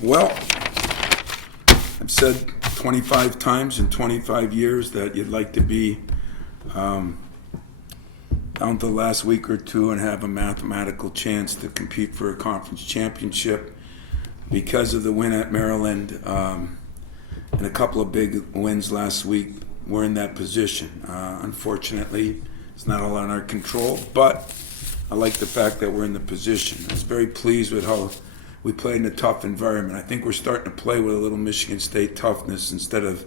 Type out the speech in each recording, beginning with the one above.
Well, I've said 25 times in 25 years that you'd like to be down to the last week or two and have a mathematical chance to compete for a conference championship. Because of the win at Maryland and a couple of big wins last week, we're in that position. Unfortunately, it's not all in our control, but I like the fact that we're in the position. I was very pleased with how we played in a tough environment. I think we're starting to play with a little Michigan State toughness instead of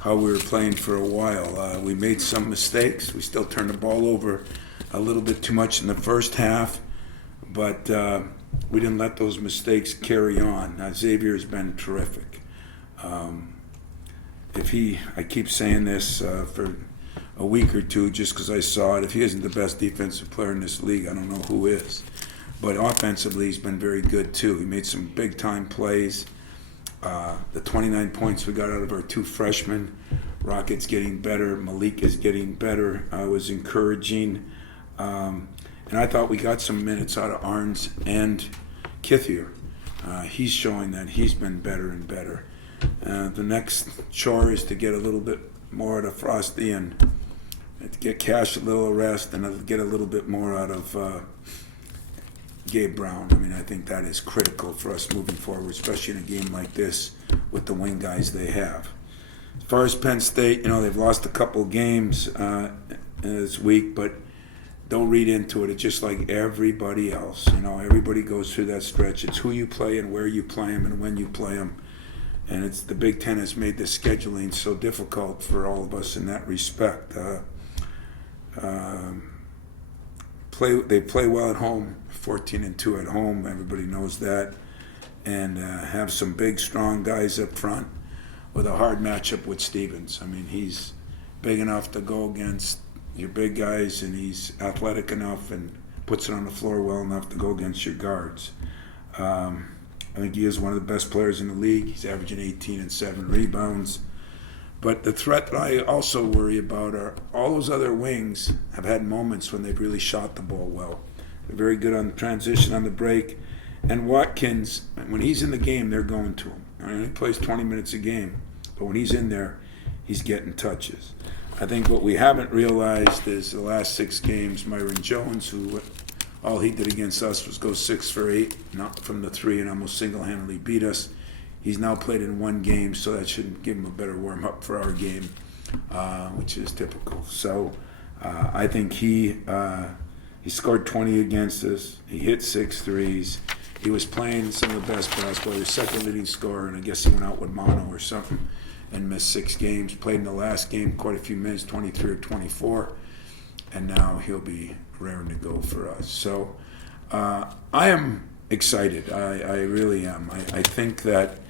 how we were playing for a while. We made some mistakes. We still turned the ball over a little bit too much in the first half, but we didn't let those mistakes carry on. Xavier has been terrific. I keep saying this for a week or two just because I saw it, if he isn't the best defensive player in this league, I don't know who is. But offensively, he's been very good too. He made some big-time plays. The 29 points we got out of our two freshmen, Rocket's getting better, Malik is getting better, was encouraging. And I thought we got some minutes out of Arns and Kithier. He's showing that he's been better and better. The next chore is to get a little bit more out of Frosty and to get Cash a little rest and get a little bit more out of Gabe Brown. I mean, I think that is critical for us moving forward, especially in a game like this with the wing guys they have. As far as Penn State, they've lost a couple games this week, but don't read into it. It's just like everybody else. Everybody goes through that stretch. It's who you play and where you play them and when you play them. And it's the Big Ten has made the scheduling so difficult for all of us in that respect. They play well at home, 14-2 at home. Everybody knows that, and have some big, strong guys up front with a hard matchup with Stevens. I mean, he's big enough to go against your big guys, and he's athletic enough and puts it on the floor well enough to go against your guards. I think he is one of the best players in the league. He's averaging 18 and 7 rebounds. But the threat that I also worry about are all those other wings have had moments when they've really shot the ball well. They're very good on the transition, on the break. And Watkins, when he's in the game, they're going to him. I mean, he plays 20 minutes a game, but when he's in there, he's getting touches. I think what we haven't realized is the last 6 games, Myron Jones, who all he did against us was go 6 for 8, not from the 3, and almost single-handedly beat us. He's now played in 1 game, so that should give him a better warm-up for our game, which is typical. So I think he scored 20 against us. He hit 6 threes. He was playing some of the best basketball. He was second leading scorer, and I guess he went out with mono or something and missed 6 games. Played in the last game quite a few minutes, 23 or 24, and now he'll be raring to go for us. So I am excited. I really am. I think that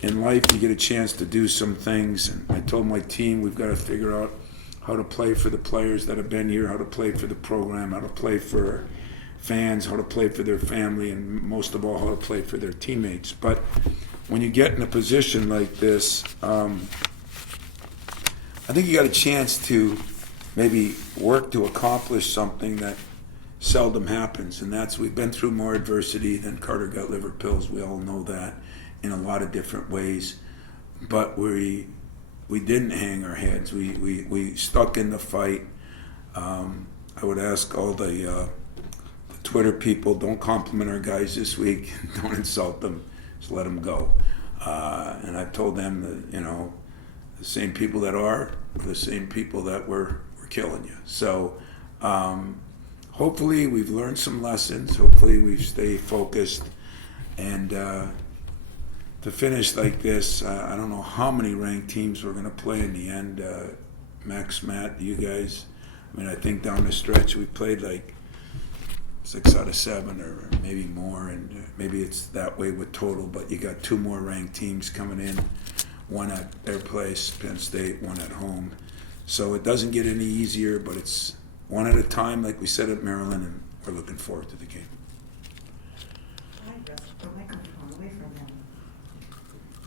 in life you get a chance to do some things, and I told my team we've got to figure out how to play for the players that have been here, how to play for the program, how to play for fans, how to play for their family, and most of all, how to play for their teammates. But when you get in a position like this, I think you got a chance to maybe work to accomplish something that seldom happens, and that's we've been through more adversity than Carter got liver pills. We all know that in a lot of different ways, but we didn't hang our heads. We stuck in the fight. I would ask all the Twitter people, don't compliment our guys this week. Don't insult them. Just let them go. And I've told them that the same people that are the same people that were killing you. So hopefully we've learned some lessons. Hopefully we've stayed focused. And to finish like this, I don't know how many ranked teams we're going to play in the end. Max, Matt, you guys. I mean, I think down the stretch we played like 6 out of 7 or maybe more, and maybe it's that way with total, but you got 2 more ranked teams coming in, 1 at their place, Penn State, 1 at home. So it doesn't get any easier, but it's 1 at a time, like we said at Maryland, and we're looking forward to the game. The microphone away from them.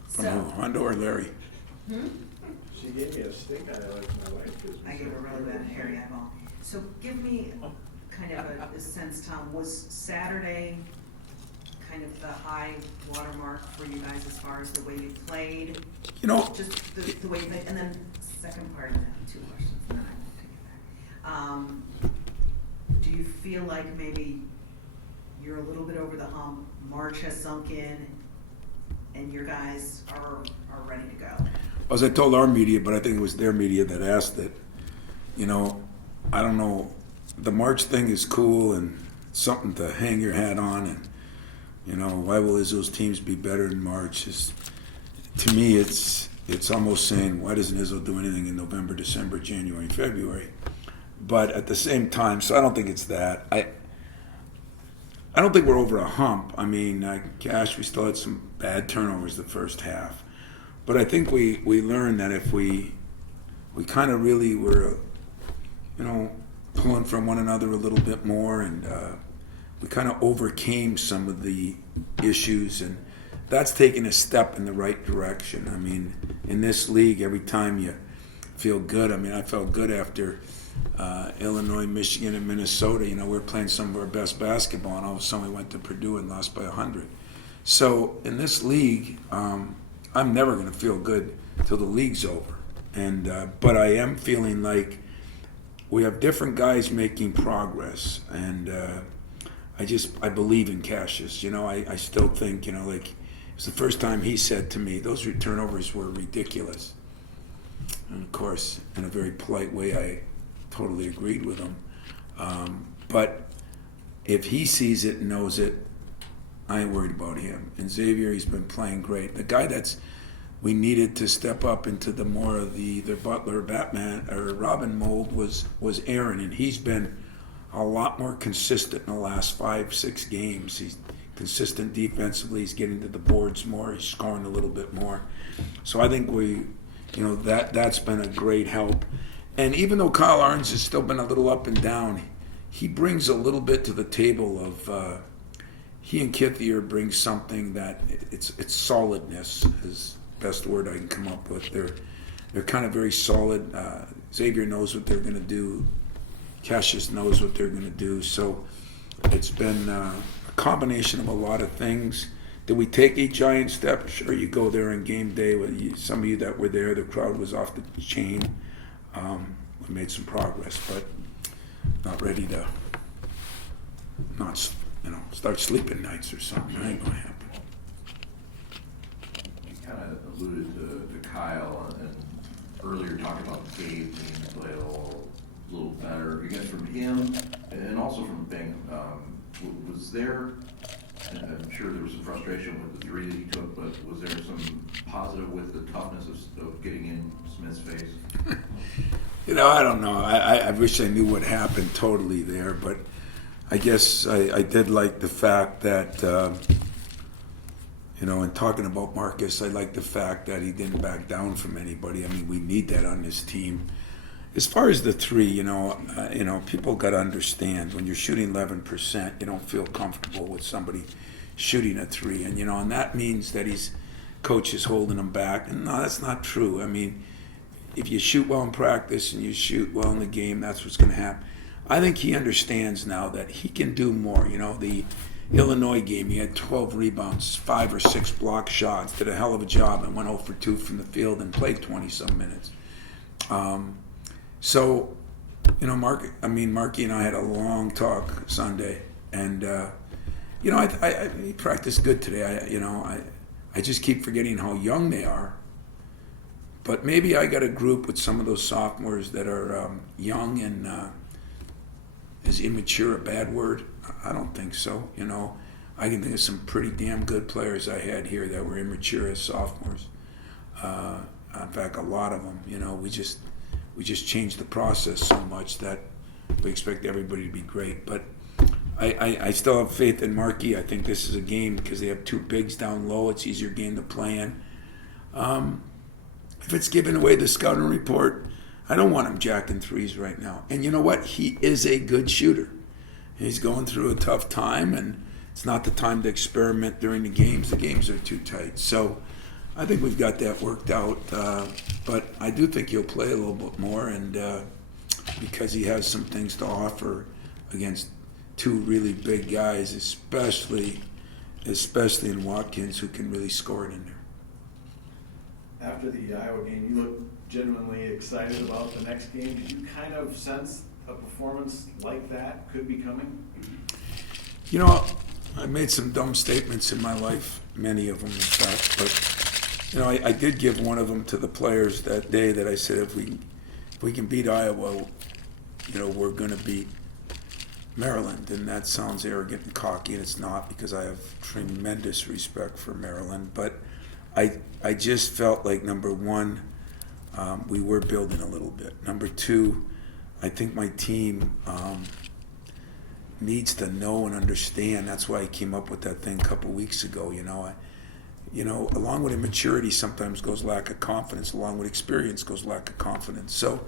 From who, Hondo or Larry? She gave me a stink eye like my wife gives me. I gave her a really bad hairy eyeball. So give me kind of a sense, Tom, was Saturday kind of the high watermark for you guys as far as the way you played? You know, Just the way you played, and then second part of that, 2 questions, and then I will take it back. Do you feel like maybe you're a little bit over the hump, March has sunk in, and your guys are ready to go? as I told our media, but I think it was their media that asked it, you know, I don't know, the March thing is cool and something to hang your hat on, and, you know, why will Izzo's teams be better in March? To me, it's almost saying, why doesn't Izzo do anything in November, December, January, February? But at the same time, so I don't think it's that. I don't think we're over a hump. I mean, Cash, we still had some bad turnovers the first half. But I think we learned that if we kind of really were, you know, pulling from one another a little bit more, and we kind of overcame some of the issues, and that's taken a step in the right direction. I mean, in this league, every time you feel good, I mean, I felt good after Illinois, Michigan, and Minnesota. You know, we were playing some of our best basketball, and all of a sudden we went to Purdue and lost by 100. So in this league, I'm never going to feel good till the league's over. And but I am feeling like we have different guys making progress, and I believe in Cassius. You know, I still think, you know, like, it's the first time he said to me, those turnovers were ridiculous. And of course, in a very polite way, I totally agreed with him. But if he sees it and knows it, I ain't worried about him. And Xavier, he's been playing great. The guy we needed to step up into the more of the Butler, Batman, or Robin mold was Aaron, and he's been a lot more consistent in the last 5-6 games. He's consistent defensively. He's getting to the boards more. He's scoring a little bit more. So I think that's been a great help. And even though Kyle Arns has still been a little up and down, he brings a little bit to the table of he and Kithier bring something that it's solidness is the best word I can come up with. They're kind of very solid. Xavier knows what they're going to do. Cassius knows what they're going to do. So it's been a combination of a lot of things. Did we take a giant step? Sure, you go there on game day. Some of you that were there, the crowd was off the chain. We made some progress, but not ready to start sleeping nights or something. That ain't gonna happen. You kind of alluded to Kyle and earlier talking about Dave needing to play a little better. I guess from him and also from Bing, was there, and I'm sure there was some frustration with the 3 that he took, but was there some positive with the toughness of getting in Smith's face? You know, I don't know. I wish I knew what happened totally there, but I guess I did like the fact that, in talking about Marcus, I like the fact that he didn't back down from anybody. I mean, we need that on this team. As far as the 3, people got to understand when you're shooting 11%, you don't feel comfortable with somebody shooting a 3, and that means that coach is holding him back. And no, that's not true. I mean, if you shoot well in practice and you shoot well in the game, that's what's going to happen. I think he understands now that he can do more. The Illinois game, he had 12 rebounds, 5 or 6 block shots, did a hell of a job, and went 0 for 2 from the field and played 20-some minutes. Marky and I had a long talk Sunday, and he practiced good today. I just keep forgetting how young they are. But maybe I got a group with some of those sophomores that are young and is immature a bad word? I don't think so. I can think of some pretty damn good players I had here that were immature as sophomores. In fact, a lot of them. We just changed the process so much that we expect everybody to be great. But I still have faith in Markey. I think this is a game because they have 2 bigs down low. It's easier game to play in. If it's giving away the scouting report, I don't want him jacking 3s right now. And you know what? He is a good shooter. He's going through a tough time, and it's not the time to experiment during the games. The games are too tight. So I think we've got that worked out. But I do think he'll play a little bit more, and because he has some things to offer against 2 really big guys, especially especially in Watkins, who can really score it in there. After the Iowa game, you looked genuinely excited about the next game. Did you kind of sense a performance like that could be coming? You know, I made some dumb statements in my life, many of them in fact, but, you know, I did give one of them to the players that day that I said, if we can beat Iowa, you know, we're going to beat Maryland. And that sounds arrogant and cocky, and it's not, because I have tremendous respect for Maryland. But I just felt like, number one, we were building a little bit. Number two, I think my team needs to know and understand. That's why I came up with that thing a couple weeks ago. You know, along with immaturity sometimes goes lack of confidence. Along with experience goes lack of confidence. So,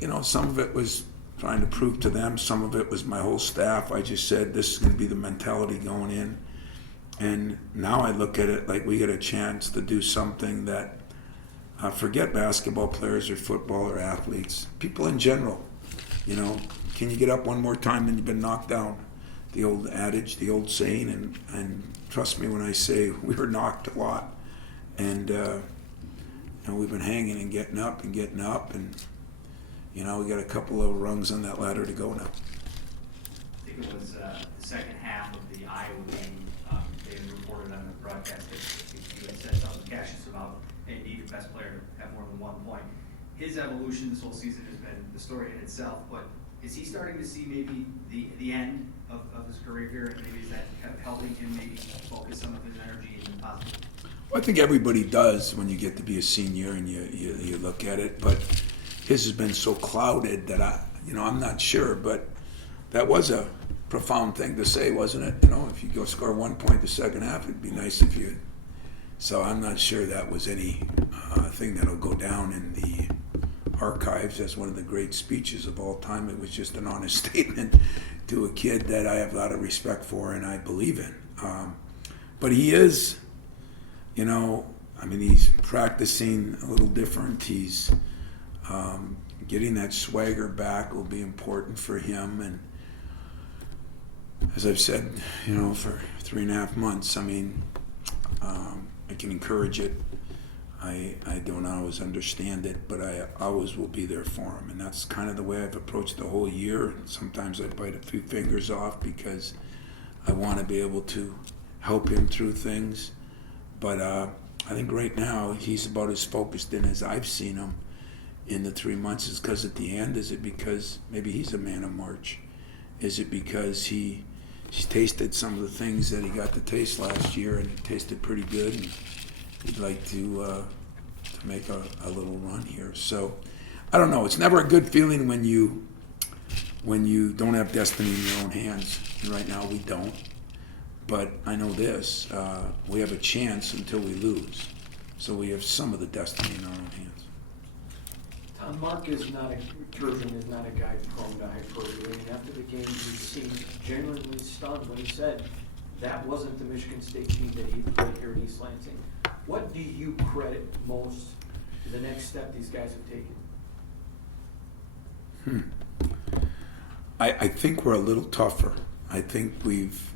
you know, some of it was trying to prove to them. Some of it was my whole staff. I just said, this is going to be the mentality going in. And now I look at it like we get a chance to do something that, forget basketball players or football or athletes, people in general. You know, can you get up one more time than you've been knocked down? The old adage, the old saying, and trust me when I say we were knocked a lot. And we've been hanging and getting up, and, you know, we got a couple of rungs on that ladder to go now. I think it was the second half of the Iowa game. They reported on the broadcast that you had said something Cassius about, hey, you need your best player to have more than 1 point. His evolution this whole season has been the story in itself, but is he starting to see maybe the end of his career here, and maybe is that kind of helping him maybe focus some of his energy in the positive? Well, I think everybody does when you get to be a senior and you look at it, but his has been so clouded that I'm not sure, but that was a profound thing to say, wasn't it? You know, if you go score 1 point the second half, it'd be nice if you. So I'm not sure that was any thing that'll go down in the archives as one of the great speeches of all time. It was just an honest statement to a kid that I have a lot of respect for and I believe in. But he is, you know, I mean, he's practicing a little different. He's getting that swagger back will be important for him. And as I've said, you know, for 3.5 months, I mean, I can encourage it. I don't always understand it, but I always will be there for him. And that's kind of the way I've approached the whole year. Sometimes I bite a few fingers off because I want to be able to help him through things. But I think right now he's about as focused in as I've seen him in the 3 months. Is because at the end, is it because maybe he's a man of March? Is it because he's tasted some of the things that he got to taste last year and it tasted pretty good, and he'd like to make a little run here? So I don't know. It's never a good feeling when you don't have destiny in your own hands. And right now we don't. But I know this: we have a chance until we lose. So we have some of the destiny in our own hands. Tom, Mark is not Turgeon is not a guy prone to hyperbole. And after the game, he seemed genuinely stunned when he said that wasn't the Michigan State team that he played here at East Lansing. What do you credit most to the next step these guys have taken? I think we're a little tougher. I think we've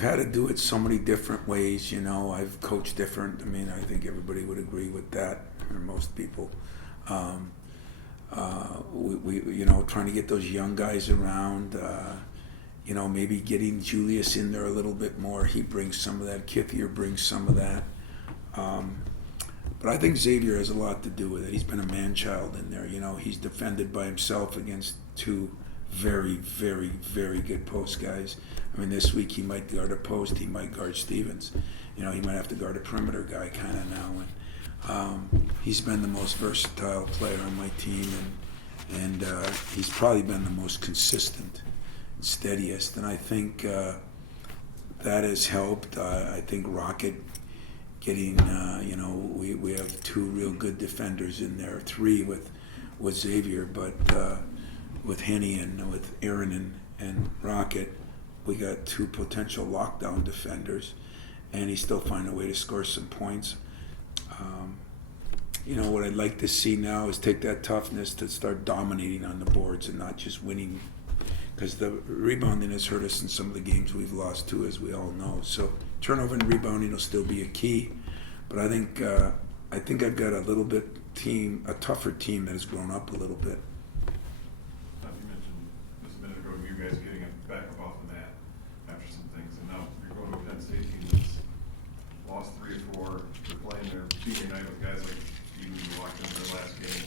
had to do it so many different ways. You know, I've coached different. I mean, I think everybody would agree with that, or most people. We you know, trying to get those young guys around. You know, maybe getting Julius in there a little bit more. He brings some of that. Kithier brings some of that. But I think Xavier has a lot to do with it. He's been a man-child in there. You know, he's defended by himself against two very, very, very good post guys. I mean, this week he might guard a post. He might guard Stevens. You know, he might have to guard a perimeter guy kind of now. And he's been the most versatile player on my team, and he's probably been the most consistent, steadiest. And I think that has helped. I think Rocket getting, you know, we have two real good defenders in there, three with Xavier, but with Henny and with Aaron and Rocket, we got two potential lockdown defenders, and he still find a way to score some points. You know, what I'd like to see now is take that toughness to start dominating on the boards and not just winning because the rebounding has hurt us in some of the games we've lost too, as we all know. So turnover and rebounding will still be a key, but I think I've got a little bit a tougher team that has grown up a little bit. You mentioned just a minute ago you guys getting it back up off the mat after some things, and now you're going to a Penn State team that's lost 3 or 4. They're playing their senior night with guys like you walked into their last game.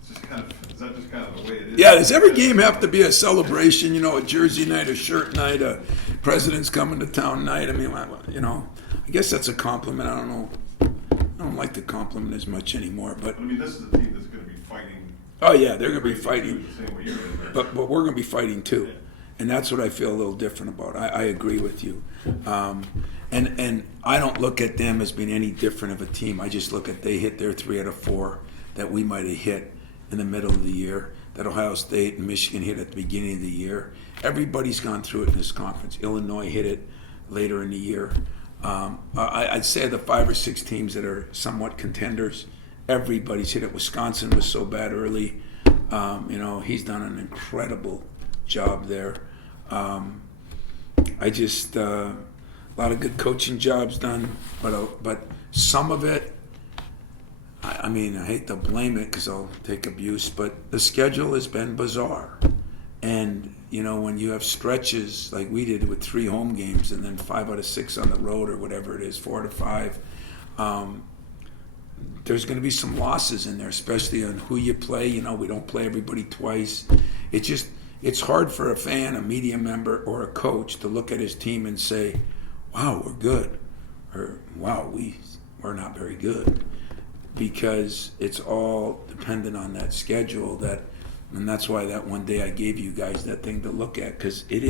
It's just kind of, is that just kind of the way it is? Yeah, does every game have to be a celebration? You know, a jersey night, a shirt night, a president's coming to town night. I mean, you know, I guess that's a compliment. I don't know. I don't like the compliment as much anymore, but I mean, this is a team that's going to be fighting. oh yeah, they're going to be fighting. The same way you're in there. But we're going to be fighting too, and that's what I feel a little different about. I agree with you, and I don't look at them as being any different of a team. I just look at they hit their 3 out of 4 that we might have hit in the middle of the year, that Ohio State and Michigan hit at the beginning of the year. Everybody's gone through it in this conference. Illinois hit it later in the year. I'd say the 5 or 6 teams that are somewhat contenders, everybody's hit it. Wisconsin was so bad early. You know, he's done an incredible job there. I just a lot of good coaching jobs done, but some of it, I mean, I hate to blame it because I'll take abuse, but the schedule has been bizarre. And, you know, when you have stretches like we did with 3 home games and then 5 out of 6 on the road or whatever it is, 4 out of 5, there's going to be some losses in there, especially on who you play. You know, we don't play everybody twice. It's hard for a fan, a media member, or a coach to look at his team and say, wow, we're good, or wow, we're not very good, because it's all dependent on that schedule. And that's why that one day I gave you guys that thing to look at, because it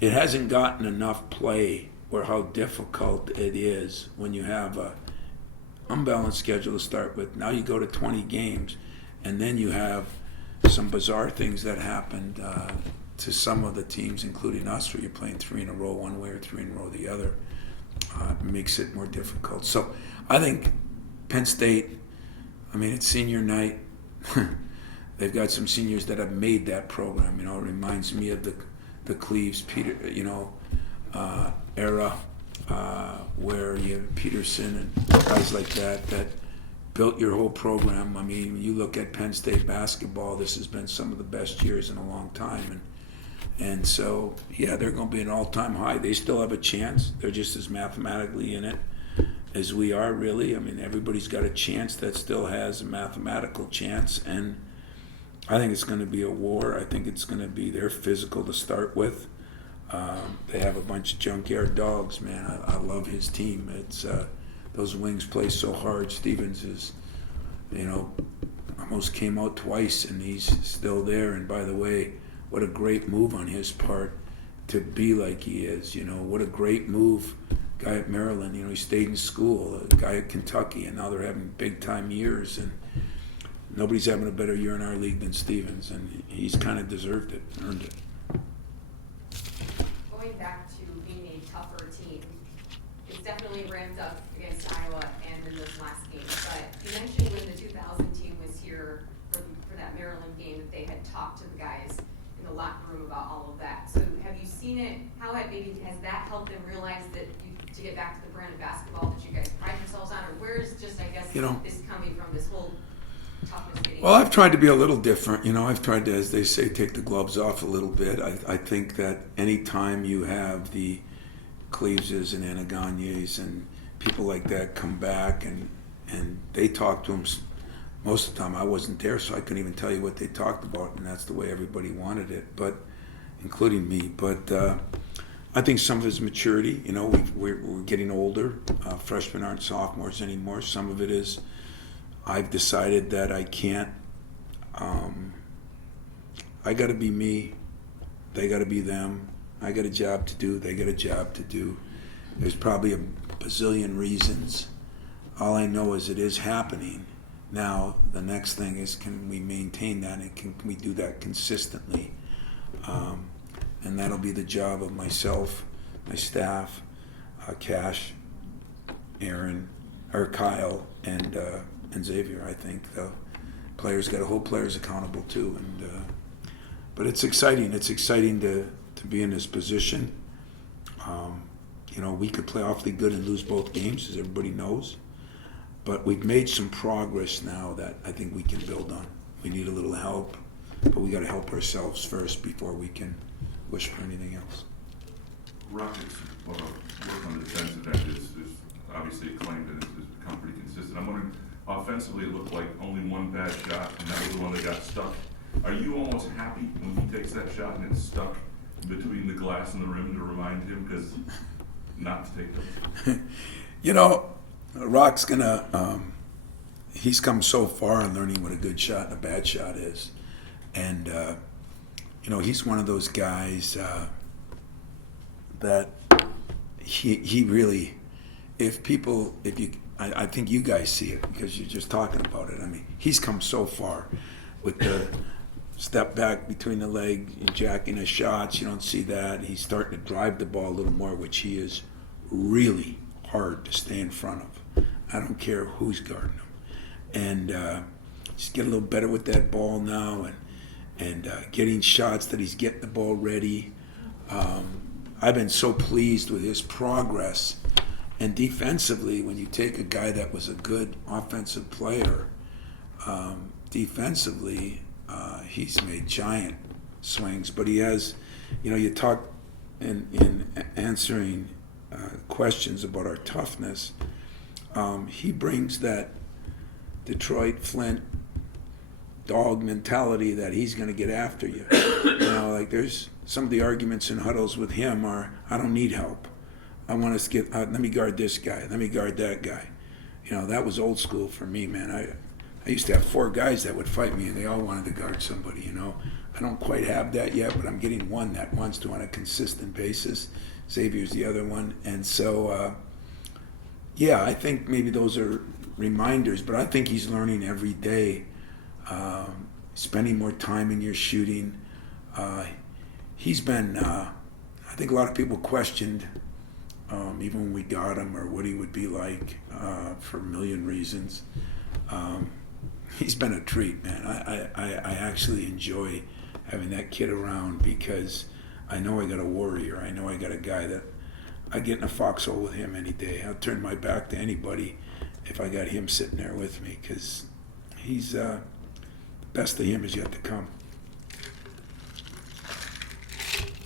hasn't gotten enough play or how difficult it is when you have a unbalanced schedule to start with. Now you go to 20 games, and then you have some bizarre things that happened to some of the teams, including us, where you're playing 3 in a row one way or 3 in a row the other. Makes it more difficult. So I think Penn State, I mean, it's senior night. They've got some seniors that have made that program. You know, it reminds me of the Cleves, Peter, you know, era where you have Peterson and guys like that built your whole program. I mean, you look at Penn State basketball, this has been some of the best years in a long time. And so, yeah, they're going to be an all-time high. They still have a chance. They're just as mathematically in it as we are, really. I mean, everybody's got a chance that still has a mathematical chance. And I think it's going to be a war. I think it's going to be their physical to start with. They have a bunch of junkyard dogs, man. I love his team. It's those wings play so hard. Stevens is, you know, almost came out twice, and he's still there. And by the way, what a great move on his part to be like he is. You know, what a great move. Guy at Maryland, you know, he stayed in school. A guy at Kentucky, and now they're having big-time years. And nobody's having a better year in our league than Stevens, and he's kind of deserved it, earned it. Going back to being a tougher team, it's definitely ramped up against Iowa and in this last game. But you mentioned when the 2000 team was here for that Maryland game that they had talked to the guys in the locker room about all of that. So have you seen it? How has that helped them realize that to get back to the brand of basketball that you guys pride yourselves on? Or where is just, I guess, this coming from, this whole toughness getting? Well, I've tried to be a little different. You know, I've tried to, as they say, take the gloves off a little bit. I think that any time you have the Cleveses and Anaganyes and people like that come back and they talk to them, most of the time I wasn't there, so I couldn't even tell you what they talked about, and that's the way everybody wanted it, but including me. But I think some of it is maturity. You know, we're getting older. Freshmen aren't sophomores anymore. Some of it is I've decided that I can't. I got to be me. They got to be them. I got a job to do. They got a job to do. There's probably a bazillion reasons. All I know is it is happening. Now, the next thing is, can we maintain that, and can we do that consistently? And that'll be the job of myself, my staff, Cash, Aaron, or Kyle, and Xavier. I think the players got to hold players accountable too, and but it's exciting. It's exciting to be in this position. We could play awfully good and lose both games, as everybody knows. But we've made some progress now that I think we can build on. We need a little help, but we got to help ourselves first before we can wish for anything else. Rockets' work on the defensive end is obviously acclaimed and has become pretty consistent. I'm wondering, offensively, it looked like only one bad shot, and that was the one that got stuck. Are you almost happy when he takes that shot and it's stuck between the glass and the rim to remind him because not to take those? Rock's gonna, he's come so far in learning what a good shot and a bad shot is. And, he's one of those guys that he really, I think you guys see it because you're just talking about it. I mean, he's come so far with the step back between the leg, jacking his shots. You don't see that. He's starting to drive the ball a little more, which he is really hard to stay in front of. I don't care who's guarding him. And just get a little better with that ball now and getting shots that he's getting the ball ready. I've been so pleased with his progress. And defensively, when you take a guy that was a good offensive player, defensively, he's made giant swings. But he has, you talk in answering questions about our toughness, he brings that Detroit Flint dog mentality that he's going to get after you. Like there's some of the arguments in huddles with him are, I don't need help. I want us to get, let me guard this guy, let me guard that guy. That was old school for me, man. I used to have 4 guys that would fight me and they all wanted to guard somebody, I don't quite have that yet, but I'm getting one that wants to on a consistent basis. Xavier's the other one. And so, I think maybe those are reminders, but I think he's learning every day, spending more time in your shooting. He's been, I think a lot of people questioned, even when we got him, or what he would be like for a million reasons. He's been a treat, man. I actually enjoy having that kid around because I know I got a warrior. I know I got a guy that I get in a foxhole with him any day. I'll turn my back to anybody if I got him sitting there with me because he's the best of him is yet to come.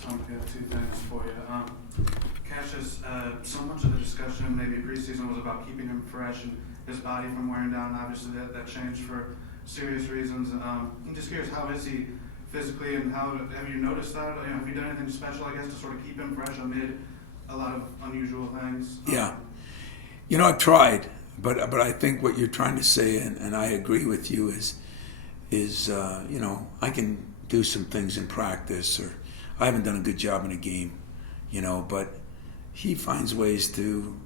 I have 2 things for you. Cassius, so much of the discussion, maybe preseason, was about keeping him fresh and his body from wearing down. Obviously, that changed for serious reasons. I'm just curious, how is he physically, and how have you noticed that? Have you done anything special, I guess, to sort of keep him fresh amid a lot of unusual things? Yeah, I've tried, but I think what you're trying to say, and I agree with you, is I can do some things in practice, or I haven't done a good job in a game, but he finds ways to,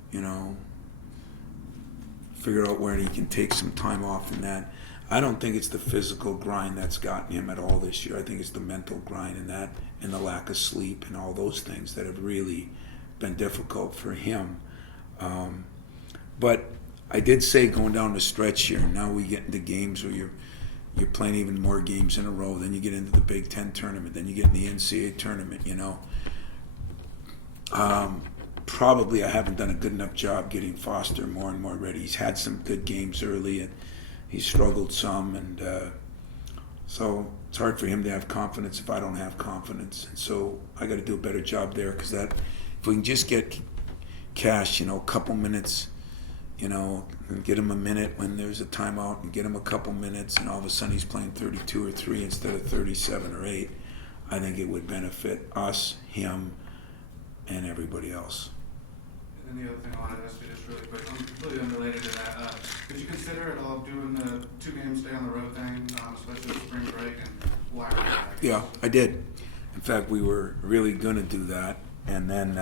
figure out where he can take some time off in that. I don't think it's the physical grind that's gotten him at all this year. I think it's the mental grind and that, and the lack of sleep and all those things that have really been difficult for him. But I did say going down the stretch here, now we get into games where you're playing even more games in a row, then you get into the Big Ten tournament, then you get in the NCAA tournament, Probably I haven't done a good enough job getting Foster more and more ready. He's had some good games early, and he's struggled some, and so it's hard for him to have confidence if I don't have confidence. And so I got to do a better job there, because that, if we can just get Cash, a couple minutes, and get him a minute when there's a timeout, and get him a couple minutes, and all of a sudden he's playing 32 or 3 instead of 37 or 8, I think it would benefit us, him, and everybody else. And then the other thing I wanted to ask you just really quick, completely unrelated to that, did you consider at all doing the 2-game stay on the road thing, especially with spring break, and why were you? Yeah, I did. In fact, we were really going to do that. And then,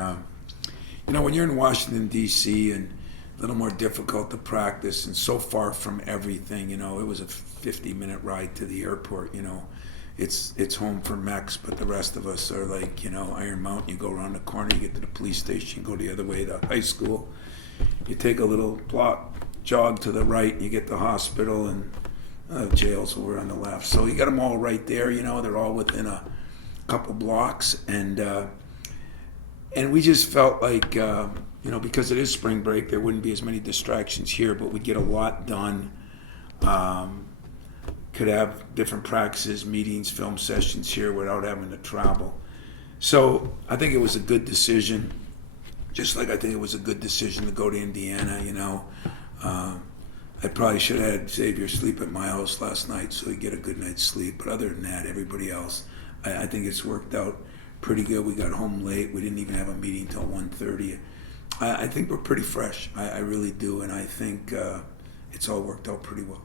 when you're in Washington, D.C., and a little more difficult to practice and so far from everything, it was a 50-minute ride to the airport, It's home for Mex, but the rest of us are like, Iron Mountain. You go around the corner, you get to the police station, go the other way to high school. You take a little jog to the right, and you get to the hospital, and jails over on the left. So you got them all right there. They're all within a couple blocks, and we just felt like because it is spring break, there wouldn't be as many distractions here, but we'd get a lot done. Could have different practices, meetings, film sessions here without having to travel. So I think it was a good decision. Just like I think it was a good decision to go to Indiana. I probably should have had Xavier sleep at my house last night so he'd get a good night's sleep. But other than that, everybody else, I think it's worked out pretty good. We got home late. We didn't even have a meeting till 1:30. I think we're pretty fresh. I really do, and I think it's all worked out pretty well.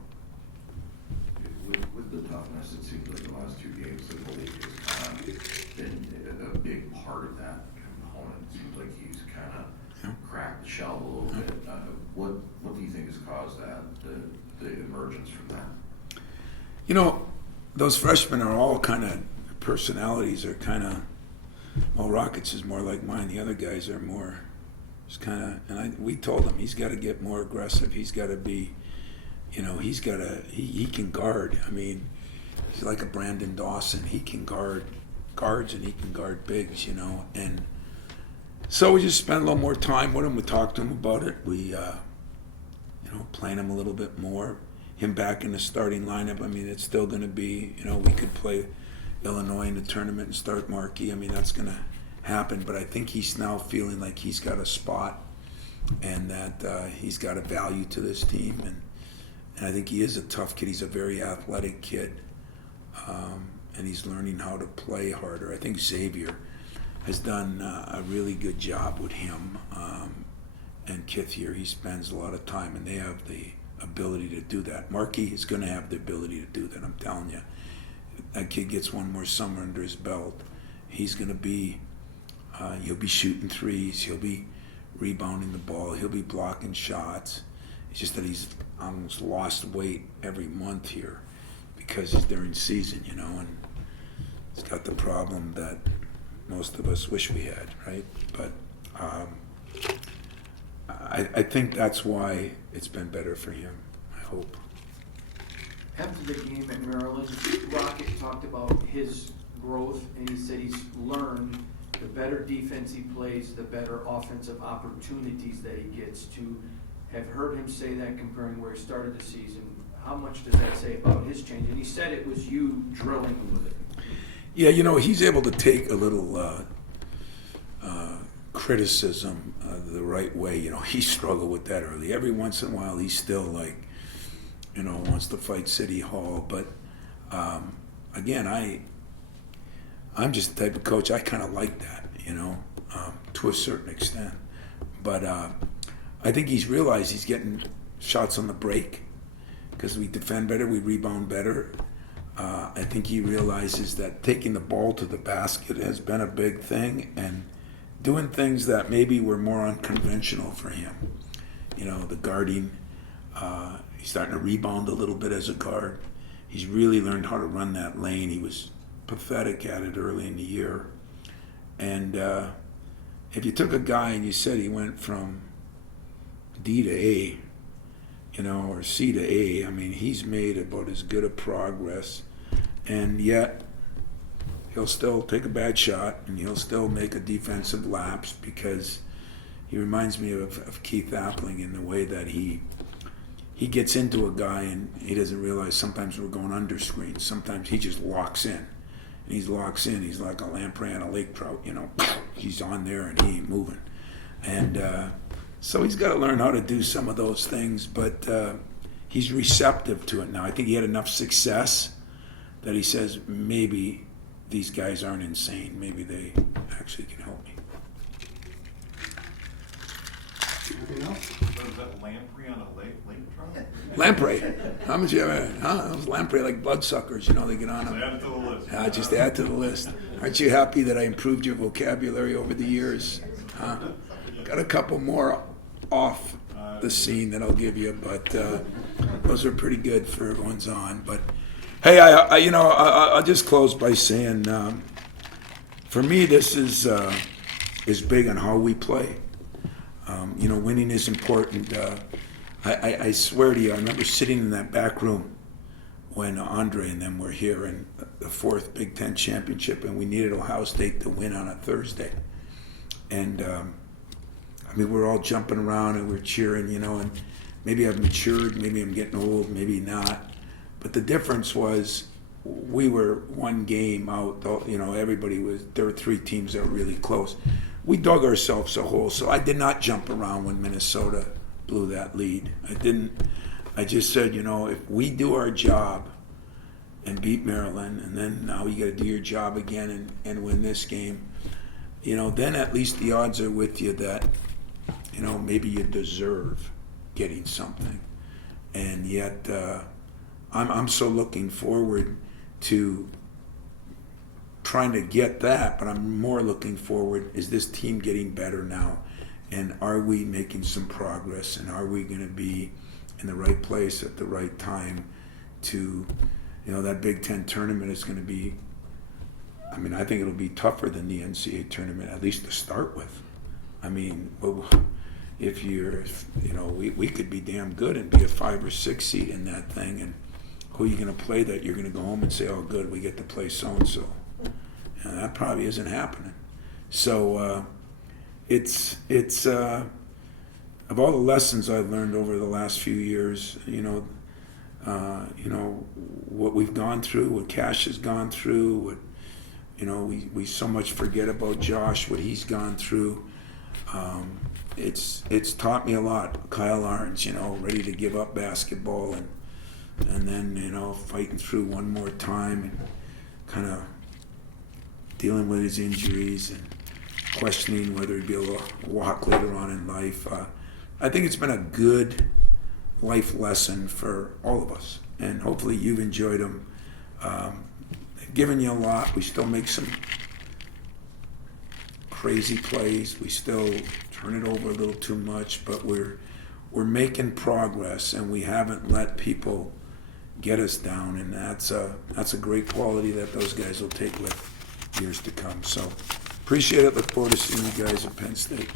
With the toughness, it seems like the last two games, the goalie has kind of been a big part of that component. It seems like he's kind of cracked the shell a little bit. What do you think has caused that, the emergence from that? Those freshmen are all kind of, personalities are kind of, well, Rockets is more like mine. The other guys are more, just kind of, and we told him he's got to get more aggressive. He's got to be, he's got to, he can guard. I mean, he's like a Brandon Dawson. He can guard guards and he can guard bigs, and so we just spent a little more time with him. We talked to him about it. We, playing him a little bit more. Him back in the starting lineup. I mean, it's still going to be, we could play Illinois in the tournament and start Markey. I mean, that's going to happen. But I think he's now feeling like he's got a spot and that he's got a value to this team. And I think he is a tough kid. He's a very athletic kid. And he's learning how to play harder. I think Xavier has done a really good job with him. And Kith here, he spends a lot of time, and they have the ability to do that. Markey is going to have the ability to do that, I'm telling you. That kid gets one more summer under his belt. He's going to be, he'll be shooting threes, he'll be rebounding the ball, he'll be blocking shots. It's just that he's almost lost weight every month here because he's during season, and he's got the problem that most of us wish we had, right? But I think that's why it's been better for him, I hope. After the game at Maryland, Rocket talked about his growth, and he said he's learned the better defense he plays, the better offensive opportunities that he gets. To have heard him say that comparing where he started the season, how much does that say about his change? And he said it was you drilling him with it. Yeah, he's able to take a little criticism the right way. He struggled with that early. Every once in a while, he's still like, wants to fight City Hall. But again, I'm just the type of coach, I kind of like that, to a certain extent. But I think he's realized he's getting shots on the break because we defend better, we rebound better. I think he realizes that taking the ball to the basket has been a big thing, and doing things that maybe were more unconventional for him. The guarding. He's starting to rebound a little bit as a guard. He's really learned how to run that lane. He was pathetic at it early in the year. And if you took a guy and you said he went from D to A, or C to A, I mean, he's made about as good a progress. And yet, he'll still take a bad shot and he'll still make a defensive lapse because he reminds me of Keith Appling in the way that he gets into a guy and he doesn't realize sometimes we're going under screen. Sometimes he just locks in. And he's locks in. He's like a lamprey on a lake trout, He's on there and he ain't moving. And so he's got to learn how to do some of those things, but he's receptive to it now. I think he had enough success that he says maybe these guys aren't insane. Maybe they actually can help me. Anything else? Was that lamprey on a lake trout? Lamprey. How much you ever, Those lamprey like bloodsuckers, they get on So them. add it to the list. Just add to the list. Aren't you happy that I improved your vocabulary over the years? Got a couple more off the scene that I'll give you, but those are pretty good for everyone's on. But hey, I'll just close by saying, for me, this is big on how we play. Winning is important. I swear to you, I remember sitting in that back room when Andre and them were here in the fourth Big Ten championship, and we needed Ohio State to win on a Thursday. And I mean, we're all jumping around and we're cheering, you know, and maybe I've matured, maybe I'm getting old, maybe not. But the difference was we were one game out, you know, there were three teams that were really close. We dug ourselves a hole, so I did not jump around when Minnesota blew that lead. I just said, you know, if we do our job and beat Maryland, and then now you got to do your job again and win this game, you know, then at least the odds are with you that, you know, maybe you deserve getting something. And yet, I'm so looking forward to trying to get that, but I'm more looking forward, is this team getting better now? And are we making some progress? And are we going to be in the right place at the right time to, you know, that Big Ten tournament is going to be, I mean, I think it'll be tougher than the NCAA tournament, at least to start with. I mean, if you're, you know, we could be damn good and be a 5 or 6 seed in that thing, and who are you going to play that you're going to go home and say, oh, good, we get to play so-and-so. And that probably isn't happening. So it's of all the lessons I've learned over the last few years, you know, what we've gone through, what Cash has gone through, what, you know, we so much forget about Josh, what he's gone through. It's taught me a lot. Kyle Arns, you know, ready to give up basketball and then, you know, fighting through one more time and kind of dealing with his injuries and questioning whether he'd be able to walk later on in life. I think it's been a good life lesson for all of us, and hopefully you've enjoyed them. They've given you a lot. We still make some crazy plays. We still turn it over a little too much, but we're making progress, and we haven't let people get us down, and that's a great quality that those guys will take with years to come. So appreciate it. Look forward to seeing you guys at Penn State.